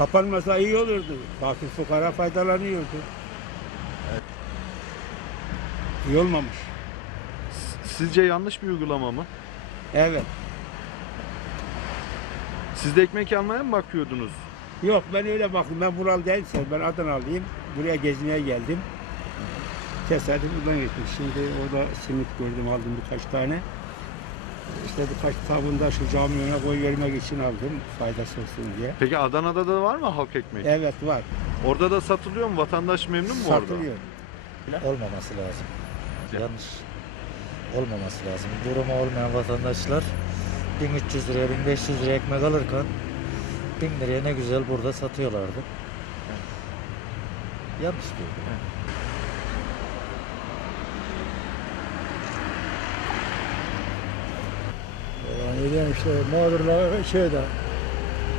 Kapanmasa iyi olurdu. Fakir fukara faydalanıyordu. İyi olmamış. Sizce yanlış bir uygulama mı? Evet. Siz de ekmek almaya mı bakıyordunuz? Yok ben öyle bakın ben buralı değilsem ben Adanalıyım. Buraya gezmeye geldim. Tesadüf buradan geçtim. Şimdi orada simit gördüm aldım birkaç tane. İşte birkaç tabunda şu cami önüne koy vermek için aldım faydası olsun diye. Peki Adana'da da var mı halk ekmeği? Evet var. Orada da satılıyor mu? Vatandaş memnun mu orada? Satılıyor. olmaması lazım. Yanlış olmaması lazım. Durumu olmayan vatandaşlar 1300 liraya 1500 liraya ekmek alırken 1000 liraya ne güzel burada satıyorlardı. Yanlış değil. Yani diyeyim işte mağdurlar şeyde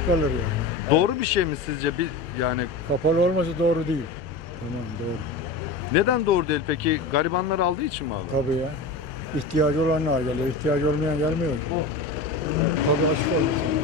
kalır yani. Doğru bir şey mi sizce? Bir yani Kapalı olması doğru değil. Tamam doğru. neden doğru değil peki? Garibanlar aldığı için mi abi? Tabii ya. İhtiyacı olanlar geliyor. İhtiyacı olmayan gelmiyor. Tabii açık olmasın.